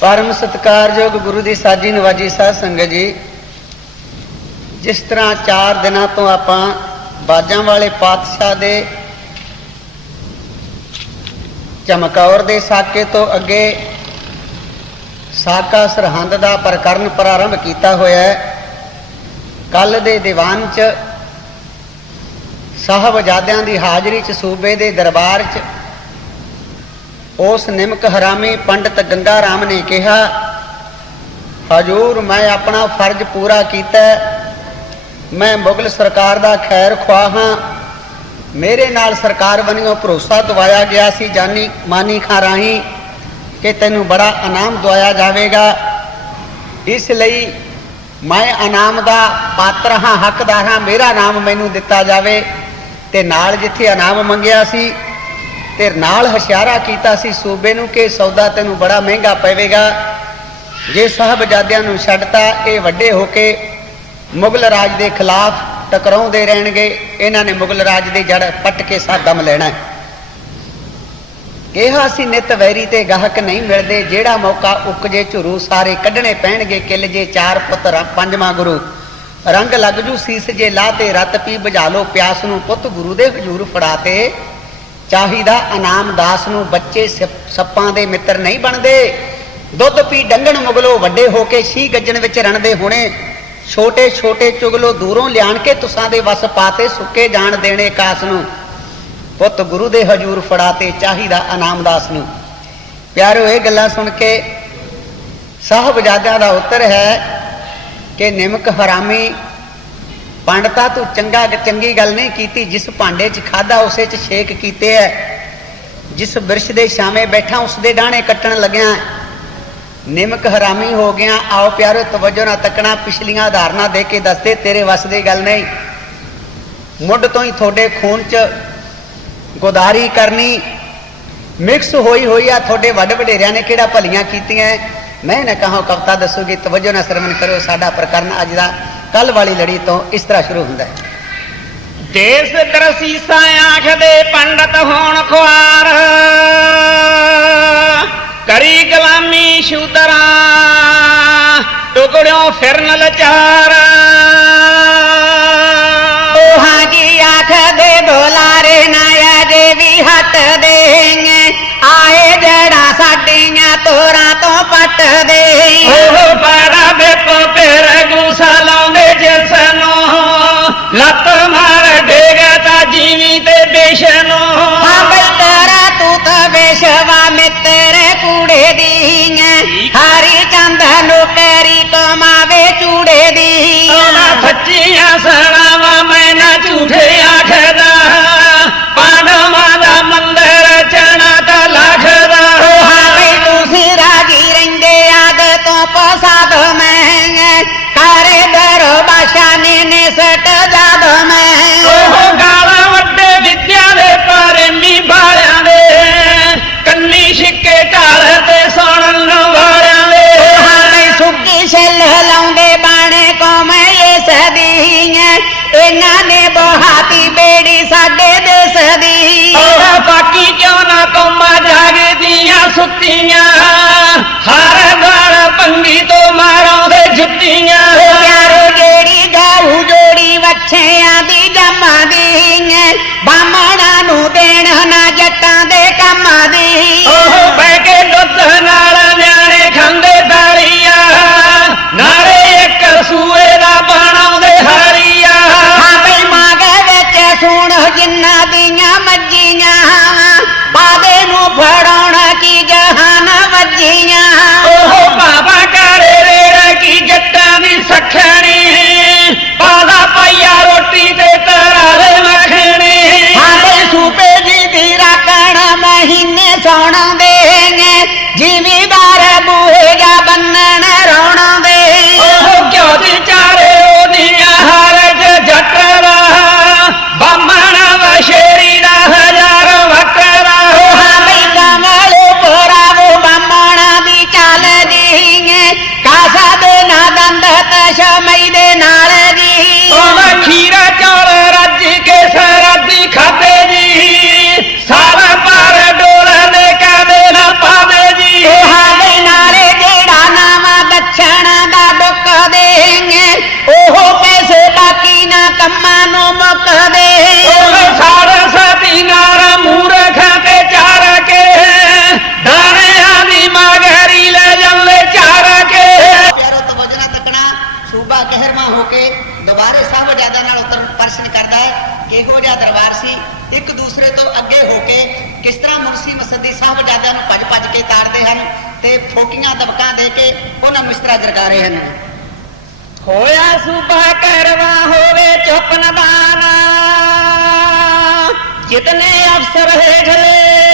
ਪਰਮ ਸਤਿਕਾਰਯੋਗ ਗੁਰੂ ਦੀ ਸਾਜੀ ਨਵਾਜੀ ਸਾਧ ਸੰਗਤ ਜੀ, ਜਿਸ ਤਰ੍ਹਾਂ 4 ਦਿਨਾਂ ਤੋਂ ਆਪਾਂ ਬਾਜਾਂ ਵਾਲੇ ਪਾਤਸ਼ਾਹ ਦੇ ਚਮਕੌਰ ਦੇ ਸਾਕੇ ਤੋਂ ਅੱਗੇ ਸਾਕਾ ਸਰਹੰਦ ਦਾ ਪ੍ਰਕਰਨ ਪ੍ਰਾਰੰਭ ਕੀਤਾ ਹੋਇਆ ਹੈ। ਕੱਲ ਦੇ ਦੀਵਾਨ ਚ ਸਾਹਿਬਜ਼ਾਦਿਆਂ ਦੀ ਹਾਜ਼ਰੀ ਚ ਸੂਬੇ ਦੇ ਦਰਬਾਰ ਚ ਉਸ ਨਿਮਕ ਹਰਾਮੀ ਪੰਡਤ ਗੰਗਾ ਰਾਮ ਨੇ ਕਿਹਾ, ਹਜੂਰ, ਮੈਂ ਆਪਣਾ ਫਰਜ਼ ਪੂਰਾ ਕੀਤਾ ਮੈਂ ਮੁਗਲ ਸਰਕਾਰ ਦਾ ਖੈਰ ਖੁਆਹ ਹਾਂ। ਮੇਰੇ ਨਾਲ ਸਰਕਾਰ ਵੱਲੋਂ ਭਰੋਸਾ ਦਵਾਇਆ ਗਿਆ ਸੀ, ਜਾਨੀ ਮਾਨੀ ਖਾਂ ਰਾਹੀਂ, ਕਿ ਤੈਨੂੰ ਬੜਾ ਇਨਾਮ ਦਵਾਇਆ ਜਾਵੇਗਾ। ਇਸ ਲਈ ਮੈਂ ਇਨਾਮ ਦਾ ਪਾਤਰ ਹਾਂ, ਹੱਕਦਾਰ ਹਾਂ। ਮੇਰਾ ਨਾਮ ਮੈਨੂੰ ਦਿੱਤਾ ਜਾਵੇ ਤੇ ਨਾਲ ਜਿੱਥੇ ਇਨਾਮ ਮੰਗਿਆ ਸੀ ਤੇ ਨਾਲ ਹਸ਼ਿਆਰਾ ਕੀਤਾ ਸੀ ਸੂਬੇ ਨੂੰ ਕਿ ਸੌਦਾ ਤੈਨੂੰ ਬੜਾ ਮਹਿੰਗਾ ਪਵੇਗਾ। ਜੇ ਸਾਹਿਬਜ਼ਾਦਿਆਂ ਨੂੰ ਛੱਡਤਾ, ਇਹ ਵੱਡੇ ਹੋ ਕੇ ਮੁਗਲ ਰਾਜ ਦੇ ਖਿਲਾਫ ਟਕਰਾਉਂਦੇ ਰਹਿਣਗੇ। ਇਹਨਾਂ ਨੇ ਮੁਗਲ ਰਾਜ ਦੀ ਜੜ ਪੱਟ ਕੇ ਸਾਦਮ ਲੈਣਾ ਕਿਹਾ ਸੀ ਨਿਤ ਵੈਰੀ ਤੇ ਗਾਹਕ ਨਹੀਂ ਮਿਲਦੇ, ਜਿਹੜਾ ਮੌਕਾ ਉਕਜੇ ਝੁਰੂ ਸਾਰੇ ਕੱਢਣੇ ਪੈਣਗੇ। ਕਿੱਲ ਜੇ ਚਾਰ ਪੁੱਤਰ, ਪੰਜਵਾਂ ਗੁਰੂ। ਰੰਗ ਲੱਗ ਜੂ ਸੀਸ ਜੇ ਲਾ ਤੇ, ਰਤ ਪੀ ਬੁਝਾ ਲੋ ਪਿਆਸ ਨੂੰ ਪੁੱਤ ਗੁਰੂ ਦੇ ਹਜੂਰ ਫੜਾਤੇ ਚਾਹੀਦਾ ਅਨਾਮਦਾਸ ਨੂੰ ਬੱਚੇ ਸਿਪ- ਸੱਪਾਂ ਦੇ ਮਿੱਤਰ ਨਹੀਂ ਬਣਦੇ। ਦੁੱਧ ਪੀ ਡੰਗਣ ਮੁਗਲੋ ਵੱਡੇ ਹੋ ਕੇ ਸ਼ੀ ਗੱਜਣ ਵਿੱਚ ਰਣਦੇ ਹੋਣੇ। ਛੋਟੇ ਛੋਟੇ ਚੁਗਲੋ ਦੂਰੋਂ ਲਿਆਣ ਕੇ ਤੁਸਾਂ ਦੇ ਵਸ ਪਾਤੇ ਸੁੱਕੇ ਜਾਣ ਦੇਣੇ ਕਾਸ ਨੂੰ। ਪੁੱਤ ਗੁਰੂ ਦੇ ਹਜੂਰ ਫੜਾਤੇ ਚਾਹੀਦਾ ਅਨਾਮਦਾਸ ਨੂੰ। ਪਿਆਰੋ, ਇਹ ਗੱਲਾਂ ਸੁਣ ਕੇ ਸਾਹਿਬਜ਼ਾਦਿਆਂ ਦਾ ਉੱਤਰ ਹੈ ਕਿ ਨਿਮਕ ਹਰਾਮੀ ਪੰਡਤਾ ਤੂੰ ਚੰਗਾ ਚੰਗੀ ਗੱਲ ਨਹੀਂ ਕੀਤੀ, ਜਿਸ ਭਾਂਡੇ 'ਚ ਖਾਦਾ ਉਸੇ 'ਚ ਛੇਕ ਕੀਤੇ ਐ। ਜਿਸ ਬਿਰਸ਼ ਦੇ ਛਾਵੇਂ ਬੈਠਾ, ਉਸ ਦੇ ਡਾਣੇ ਕੱਟਣ ਲੱਗਿਆ ਨਿਮਕ ਹਰਾਮੀ ਹੋ ਗਿਆ, ਆਓ ਪਿਆਰੋ, ਤਵੱਜੋ ਨਾਲ ਤੱਕਣਾ, ਪਿਛਲੀਆਂ ਉਦਾਹਰਨਾਂ ਦੇ ਕੇ ਦੱਸਦੇ, ਤੇਰੇ ਵੱਸ ਦੀ ਗੱਲ ਨਹੀਂ। ਮੁੱਢ ਤੋਂ ਹੀ ਤੁਹਾਡੇ ਖੂਨ 'ਚ ਗੋਦਾਰੀ ਕਰਨੀ। ਮਿਕਸ ਹੋਈ ਹੋਈ ਆ, ਤੁਹਾਡੇ ਵੱਡ ਵਡੇਰਿਆਂ ਨੇ ਕਿਹੜਾ ਭਲੀਆਂ ਕੀਤੀਆਂ ਮੈਂ ਨਾ ਕਹਾਂ ਕਵਤਾ ਦੱਸੂਗੀ, ਤਵੱਜੋ ਨਾ ਸਰਵਨ ਕਰੋ, ਸਾਡਾ ਪ੍ਰਕਰਨ ਅੱਜ ਦਾ ਕੱਲ ਵਾਲੀ ਲੜੀ ਤੋਂ ਇਸ ਤਰ੍ਹਾਂ ਸ਼ੁਰੂ ਹੁੰਦਾ ਹੈ ਦੇਸ ਦਰਸੀਸਾ ਆਖਦੇ ਪੰਡਤ ਹੋਣ ਖੁਆਰ ਕਰੀ ਗੁਲਾਮੀ ਸ਼ੂਦਰਾ ਟੁਕੜਿਓ ਫਿਰਨ ਲਚਾਰ ਉਹ ਜੀ ਆਖ ਦੇ ਦੁਲਾਰੇ ਨਾਇਆ ਜੇ ਵੀ ਹੱਟ ਦੇਂਗੇ ਆਏ ਜੜਾ ਸਾਡੀਆਂ ਤੋਰਾਂ ਤੋਂ ਪੱਟ ਮਿੱਤਰ ਕੂੜੇ ਦੀ ਹੈ ਹਰੀ ਚੰਦ ਨੂੰ ਕਰੀ ਤੋਂ ਮਾਵੇ ਚੂੜੇ ਦੀ ਸੱਚੀਆਂ Virginia. ਬੜਾ ਕਹਿਰਮਾ ਹੋ ਕੇ ਦੁਬਾਰੇ ਸਾਹਿਬਜ਼ਾਦਿਆਂ ਨਾਲ ਉਤਰ ਪਰਸ਼ਨ ਕਰਦਾ ਹੈ ਕਿ ਇਹੋ ਜਿਹਾ ਦਰਬਾਰ ਸੀ, ਇੱਕ ਦੂਸਰੇ ਤੋਂ ਅੱਗੇ ਹੋ ਕੇ ਕਿਸ ਤਰ੍ਹਾਂ ਮੁਰਸੀ ਮਸਦੀ ਸਾਹਿਬਜ਼ਾਦਿਆਂ ਨੂੰ ਭੱਜ ਭੱਜ ਕੇ ਤਾੜਦੇ ਹਨ ਤੇ ਫੋਟੀਆਂ ਦਬਕਾਂ ਦੇ ਕੇ ਉਹਨਾਂ ਨੂੰ ਇਸ ਤਰ੍ਹਾਂ ਜਰਗਾ ਰਹੇ ਹਨ। ਹੋਇਆ ਸੂਬਾ ਕਰਵਾ ਹੋਵੇ ਚੁੱਪ ਨਵਾਨਾ ਜਿਤਨੇ ਅਫਸਰ ਹੇਠਲੇ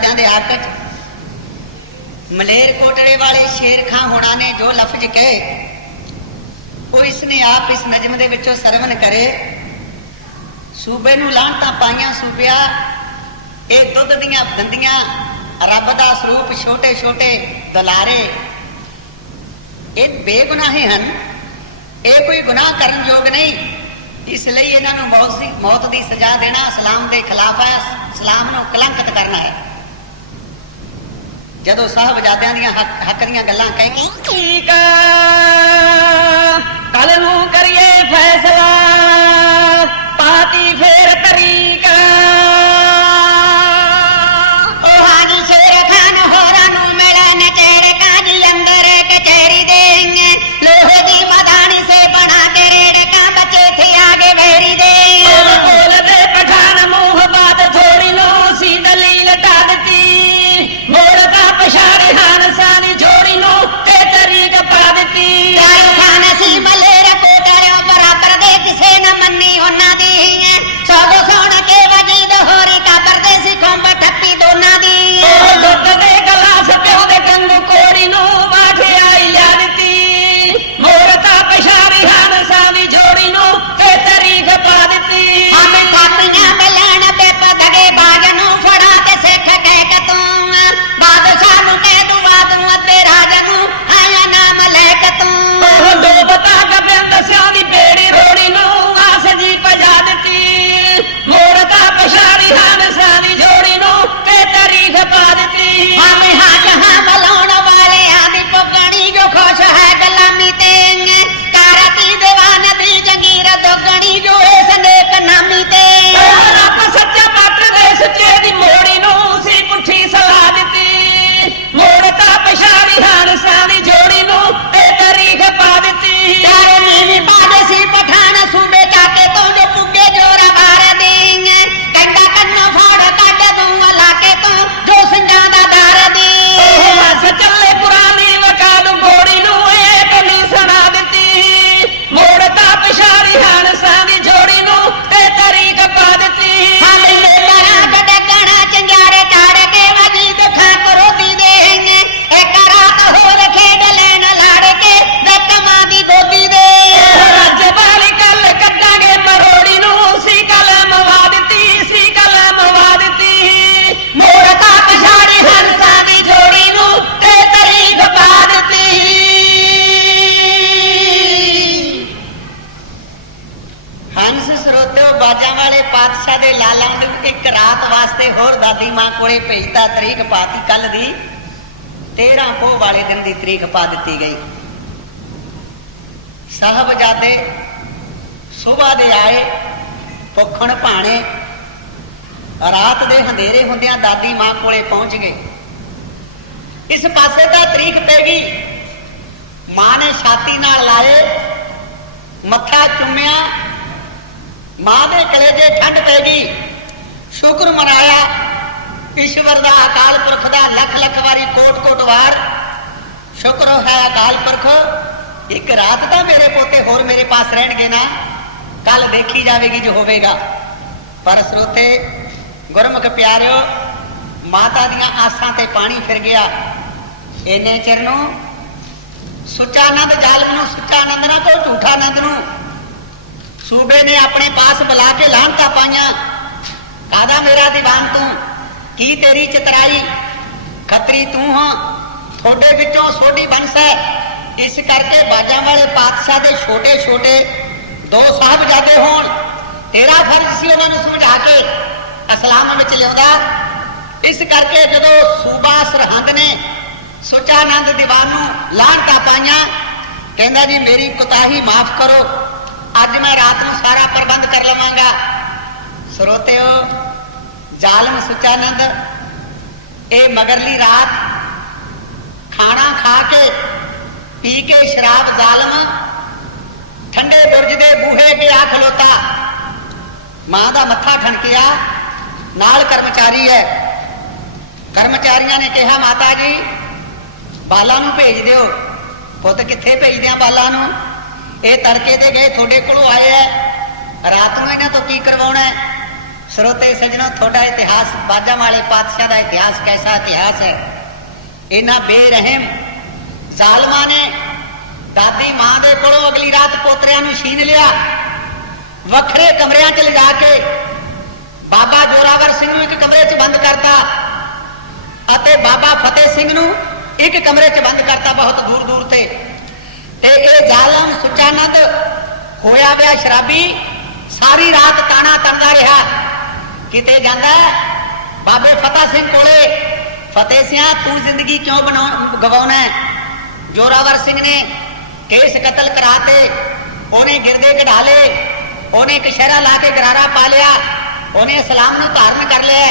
ਸ਼ਬਦਾਂ ਦੇ ਅਰਥ ਚ ਮਲੇਰ ਕੋਟਰੇ ਵਾਲੇ ਸ਼ੇਰ ਖਾਂ ਹੋਣਾ ਨੇ ਜੋ ਲਫ਼ਜ਼ ਕਹੇ, ਉਹ ਇਸਨੇ ਆਪ ਇਸ ਨਜ਼ਮ ਦੇ ਵਿੱਚੋਂ ਸਰਵਨ ਕਰੇ। ਸੂਬੇ ਨੂੰ ਲਾਂਤਾਂ ਪਾਈਆਂ ਸੂਬਿਆ, ਇਹ ਦੁੱਧ ਦੀਆਂ ਗੰਦੀਆਂ ਰੱਬ ਦਾ ਸਰੂਪ ਛੋਟੇ ਛੋਟੇ ਦਲਾਰੇ। ਇਹ ਬੇਗੁਨਾਹੇ ਹਨ, ਇਹ ਕੋਈ ਗੁਨਾਹ ਕਰਨ ਯੋਗ ਨਹੀਂ। ਇਸ ਲਈ ਇਹਨਾਂ ਨੂੰ ਮੌਤ ਦੀ ਸਜ਼ਾ ਦੇਣਾ ਇਸਲਾਮ ਦੇ ਖਿਲਾਫ ਹੈ ਇਸਲਾਮ ਨੂੰ ਕਲੰਕਿਤ ਕਰਨਾ ਹੈ। ਜਦੋਂ ਸਾਹਿਬ ਜਾਦਿਆਂ ਦੀਆਂ ਹੱਕ ਦੀਆਂ ਗੱਲਾਂ ਕਹਿ ਕੇ ਠੀਕ ਕੱਲ ਨੂੰ ਕਰੀਏ ਫੈਸਲਾ। ਪਾਤੀ ਫੇਰ ਕਰੀ। ਕੋਲੇ ਤਰੀਕ ਪਾਤੀ ਕੱਲ ਦੀ 13 ਪੋਹ ਵਾਲੇ ਦਿਨ ਦੀ ਤਰੀਕ ਪਾ ਦਿੱਤੀ ਗਈ। ਸਾਹਿਬਜ਼ਾਦੇ ਸੁਬਾਹ ਦੇ ਆਏ, ਭੁੱਖਣ ਭਾਣੇ, ਰਾਤ ਦੇ ਹਨੇਰੇ ਹੁੰਦਿਆਂ ਦਾਦੀ ਮਾਂ ਕੋਲੇ ਪਹੁੰਚ ਗਏ। ਇਸ ਪਾਸੇ ਤਾਂ ਤਰੀਕ ਪੈ ਗਈ। ਮਾਂ ਨੇ ਛਾਤੀ ਨਾਲ ਲਾਏ, ਮੱਥਾ ਚੁੰਮਿਆ, ਮਾਂ ਦੇ ਕਲੇਜੇ ਠੰਡ ਪੈ ਗਈ। ਸ਼ੁਕਰ ਮਨਾਇਆ ਈਸ਼ਵਰ ਦਾ ਅਕਾਲ ਪੁਰਖ ਦਾ ਲੱਖ ਲੱਖ ਵਾਰੀ ਕੋਟ ਕੋਟ ਵਾਰ ਸ਼ੁਕਰ ਹੈ ਅਕਾਲ ਪੁਰਖ, ਇੱਕ ਰਾਤ ਤਾਂ ਮੇਰੇ ਪੋਤੇ ਹੋਰ ਮੇਰੇ ਪਾਸ ਰਹਿਣਗੇ ਨਾ। ਕੱਲ ਦੇਖੀ ਜਾਵੇਗੀ ਜੋ ਹੋਵੇਗਾ। ਪਰ ਸਰੋਤੇ, ਗੁਰਮੁਖ ਪਿਆਰਿਓ, ਮਾਤਾ ਦੀਆਂ ਆਸਾਂ ਤੇ ਪਾਣੀ ਫਿਰ ਗਿਆ। ਇੰਨੇ ਚਿਰ ਨੂੰ ਸੁੱਚਾ ਆਨੰਦ ਜ਼ਾਲਮ ਨੂੰ ਸੁੱਚਾ ਆਨੰਦ ਨਾ ਕਹੋ ਝੂਠਾ ਆਨੰਦ ਨੂੰ। ਸੂਬੇ ਨੇ ਆਪਣੇ ਪਾਸ ਬੁਲਾ ਕੇ ਲਾਹਣਤਾ ਪਾਈਆਂ। ਕਾਦਾ ਮੇਰਾ ਦੀਵਾਨ ਤੂੰ? ਕੀ ਤੇਰੀ ਚਤਰਾਈ? ਖਤਰੀ ਤੂੰ ਹਾਂ। ਤੁਹਾਡੇ ਵਿੱਚੋਂ ਸੋਢੀ ਬੰਸ ਹੈ। ਇਸ ਕਰਕੇ ਬਾਜਾਂ ਵਾਲੇ ਪਾਤਸ਼ਾਹ ਦੇ ਛੋਟੇ ਛੋਟੇ ਦੋ ਸਾਹਿਬਜ਼ਾਦੇ ਹੋਣ। ਤੇਰਾ ਫਰਜ਼ ਸੀ ਉਹਨਾਂ ਨੂੰ ਸਮਝਾ ਕੇ ਇਸਲਾਮ ਵਿੱਚ ਲਿਆਉਂਦਾ। ਇਸ ਕਰਕੇ ਜਦੋਂ ਸੂਬਾ ਸਰਹੰਦ ਨੇ ਸੁਚਾਨੰਦ ਦੀਵਾਨ ਨੂੰ ਲਾਹਣਤਾ ਪਾਈਆਂ, ਕਹਿੰਦਾ ਜੀ, ਮੇਰੀ ਕੁਤਾਹੀ ਮਾਫ ਕਰੋ। ਅੱਜ ਮੈਂ ਰਾਤ ਨੂੰ ਸਾਰਾ ਪ੍ਰਬੰਧ ਕਰ ਲਵਾਂਗਾ। ਸਰੋਤਿਓ ਜ਼ਾਲਮ ਸੁਚਾਨੰਦ, ਇਹ ਮਗਰਲੀ ਰਾਤ ਖਾਣਾ ਖਾ ਕੇ ਪੀ ਕੇ ਸ਼ਰਾਬ ਜ਼ਾਲਮ, ਠੰਡੇ ਬੁਰਜ ਦੇ ਬੂਹੇ ਕੇ ਆ ਖਲੋਤਾ। ਮਾਂ ਦਾ ਮੱਥਾ ਠਣਕਿਆ, ਨਾਲ ਕਰਮਚਾਰੀ ਹੈ। ਕਰਮਚਾਰੀਆਂ ਨੇ ਕਿਹਾ, ਮਾਤਾ ਜੀ, ਬਾਲਾ ਨੂੰ ਭੇਜ ਦਿਓ। ਪੁੱਤ ਕਿੱਥੇ ਭੇਜਦੇ ਆ ਬਾਲਾ ਨੂੰ? ਇਹ ਤੜਕੇ ਤੇ ਗਏ, ਤੁਹਾਡੇ ਕੋਲੋਂ ਆਏ ਐ ਰਾਤ ਨੂੰ ਇਹਨਾਂ ਤੋਂ ਕੀ ਕਰਵਾਉਣਾ ਹੈ? ਸਰੋਤੇ ਸਜਣੋ ਤੁਹਾਡਾ ਇਤਿਹਾਸ, ਬਾਜਾਂ ਵਾਲੇ ਪਾਤਸ਼ਾਹ ਦਾ ਇਤਿਹਾਸ ਕੈਸਾ ਇਤਿਹਾਸ ਹੈ? ਇਹਨਾਂ ਬੇਰਹਿਮ ਜ਼ਾਲਮਾਂ ਨੇ ਦਾਦੀ ਮਾਂ ਦੇ ਕੋਲੋਂ ਅਗਲੀ ਰਾਤ ਪੋਤਰਿਆਂ ਨੂੰ ਛੀਨ ਲਿਆ। ਵੱਖਰੇ ਕਮਰਿਆਂ 'ਚ ਲਿਜਾ ਕੇ ਬਾਬਾ ਜੋਰਾਵਰ ਸਿੰਘ ਨੂੰ ਇੱਕ ਕਮਰੇ 'ਚ ਬੰਦ ਕਰਤਾ ਅਤੇ ਬਾਬਾ ਫਤਿਹ ਸਿੰਘ ਨੂੰ ਇੱਕ ਕਮਰੇ 'ਚ ਬੰਦ ਕਰਤਾ ਬਹੁਤ ਦੂਰ ਦੂਰ ਤੇ। ਤੇ ਇਹ ਜ਼ਾਲਮ ਸੁਚਾਨੰਦ ਹੋਇਆ ਪਿਆ ਸ਼ਰਾਬੀ, ਸਾਰੀ ਰਾਤ ਤਾਣਾ ਤਣਦਾ ਰਿਹਾ। ਕਿਤੇ ਜਾਂਦਾ ਬਾਬੇ ਫਤਿਹ ਸਿੰਘ ਕੋਲੇ, ਫਤਿਹ ਸਿਆ, ਤੂੰ ਜ਼ਿੰਦਗੀ ਕਿਉਂ ਬਣਾਉ, ਗਵਾਉਣਾ ਜੋਰਾਵਰ ਸਿੰਘ ਨੇ ਕੇਸ ਕਤਲ ਕਰਾਤੇ, ਉਹਨੇ ਗਿਰਦੇ ਕਢਾ ਲਏ, ਉਹਨੇ ਕਸ਼ਹਿਰਾ ਲਾ ਕੇ ਗਰਾਰਾ ਪਾ ਲਿਆ, ਉਹਨੇ ਇਸਲਾਮ ਨੂੰ ਧਾਰਨ ਕਰ ਲਿਆ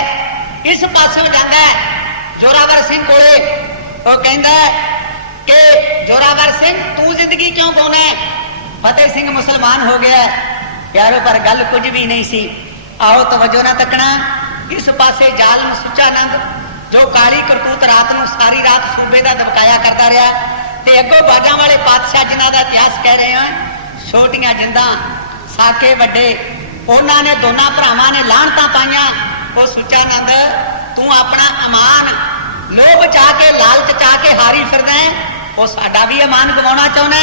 ਇਸ ਪਾਸੇ ਜਾਂਦਾ ਜੋਰਾਵਰ ਸਿੰਘ ਕੋਲੇ, ਉਹ ਕਹਿੰਦਾ ਕਿ ਜੋਰਾਵਰ ਸਿੰਘ, ਤੂੰ ਜ਼ਿੰਦਗੀ ਕਿਉਂ ਗਾਉਣਾ ਫਤਿਹ ਸਿੰਘ ਮੁਸਲਮਾਨ ਹੋ ਗਿਆ ਹੈ। ਪਿਆਰੋ, ਪਰ ਗੱਲ ਕੁਝ ਵੀ ਨਹੀਂ ਸੀ। ਆਓ ਤਵੱਜੋ ਨਾ ਤੱਕਣਾ, ਇਸ ਪਾਸੇ ਜ਼ਾਲਮ ਸੁਚਾਨੰਦ ਜੋ ਕਾਲੀ ਕਰਤੂਤ ਰਾਤ ਨੂੰ ਸਾਰੀ ਰਾਤ ਸੂਬੇ ਦਾ ਧਮਕਾਇਆ ਕਰਦਾ ਰਿਹਾ, ਤੇ ਅੱਗੋਂ ਬਾਜਾਂ ਵਾਲੇ ਪਾਤਸ਼ਾਹ ਜਿਨ੍ਹਾਂ ਦਾ ਇਤਿਹਾਸ ਕਹਿ ਰਹੇ ਹਾਂ, ਛੋਟੀਆਂ ਜਿੰਦਾਂ, ਸਾਕੇ ਵੱਡੇ, ਉਹਨਾਂ ਨੇ ਦੋਨਾਂ ਭਰਾਵਾਂ ਨੇ ਲਾਹਣਤਾਂ ਪਾਈਆਂ, ਉਹ ਸੁਚਾਨੰਦ ਤੂੰ ਆਪਣਾ ਅਮਾਨ, ਲੋਭ ਚਾਹ ਕੇ, ਲਾਲਚ ਚਾਹ ਕੇ ਹਾਰੀ ਫਿਰਦਾ ਹੈ, ਉਹ ਸਾਡਾ ਵੀ ਅਮਾਨ ਗਵਾਉਣਾ ਚਾਹੁੰਦਾ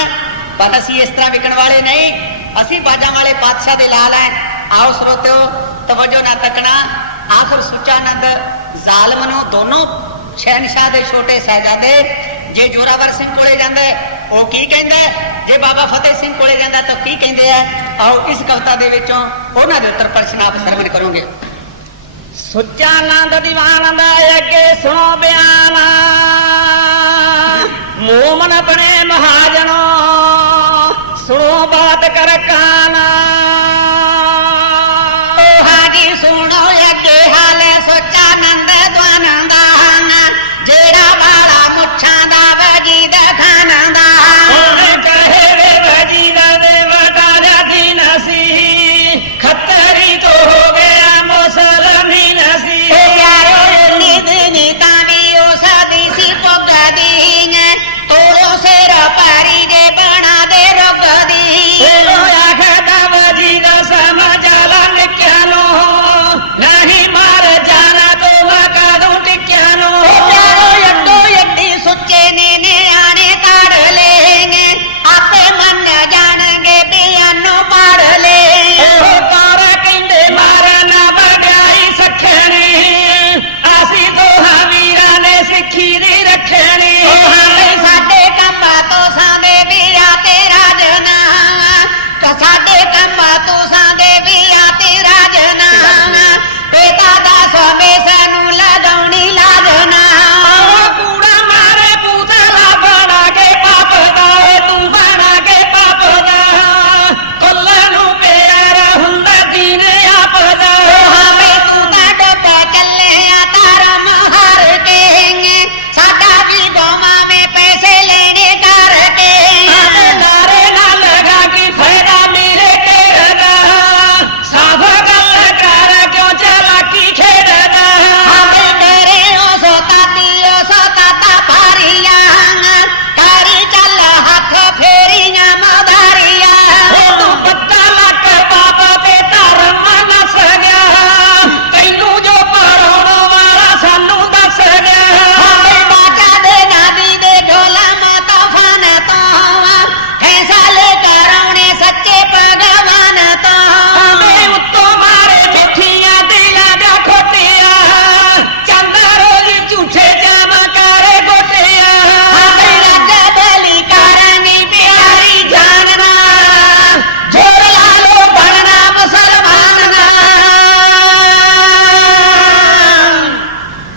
ਪਰ ਅਸੀਂ ਇਸ ਤਰ੍ਹਾਂ ਵਿਕਣ ਵਾਲੇ ਨਹੀਂ, ਅਸੀਂ ਬਾਜਾਂ ਵਾਲੇ ਪਾਤਸ਼ਾਹ ਦੇ ਲਾਲ ਹੈ। ਆਓ ਸਰੋਤਿਓ ਤਵੱਜੋ ਨਾ ਤੱਕਣਾ, ਆਖਰ ਸੁਚਾਨੰਦ ਜ਼ਾਲਮ ਨੂੰ ਦੋਨੋਂ ਸ਼ਹਿਨशाह ਦੇ ਛੋਟੇ ਸਹਿਜਾਦੇ ਜੇ ਜੋਰਾਵਰ ਸਿੰਘ ਕੋਲੇ ਜਾਂਦਾ ਉਹ ਕੀ ਕਹਿੰਦਾ ਜੇ ਬਾਬਾ ਫਤਿਹ ਸਿੰਘ ਕੋਲੇ ਜਾਂਦਾ ਤਾਂ ਕੀ ਕਹਿੰਦੇ ਆ? ਆਓ ਇਸ ਕਵਿਤਾ ਦੇ ਵਿੱਚੋਂ ਉਹਨਾਂ ਦੇ ਉੱਤਰ ਪ੍ਰਸ਼ਨ ਆਪ ਸਰਵਣ ਕਰੋਗੇ। ਸੁੱਚਾਨੰਦ ਦੀਵਾਨ ਦਾ ਅੱਗੇ ਸੁਣੋ ਬਿਆਨ। ਮੂਮਨ ਬਣੇ ਮਹਾਜਨੋ, ਸੁਣੋ ਬਾਤ ਕਰ ਕਾਨਾ।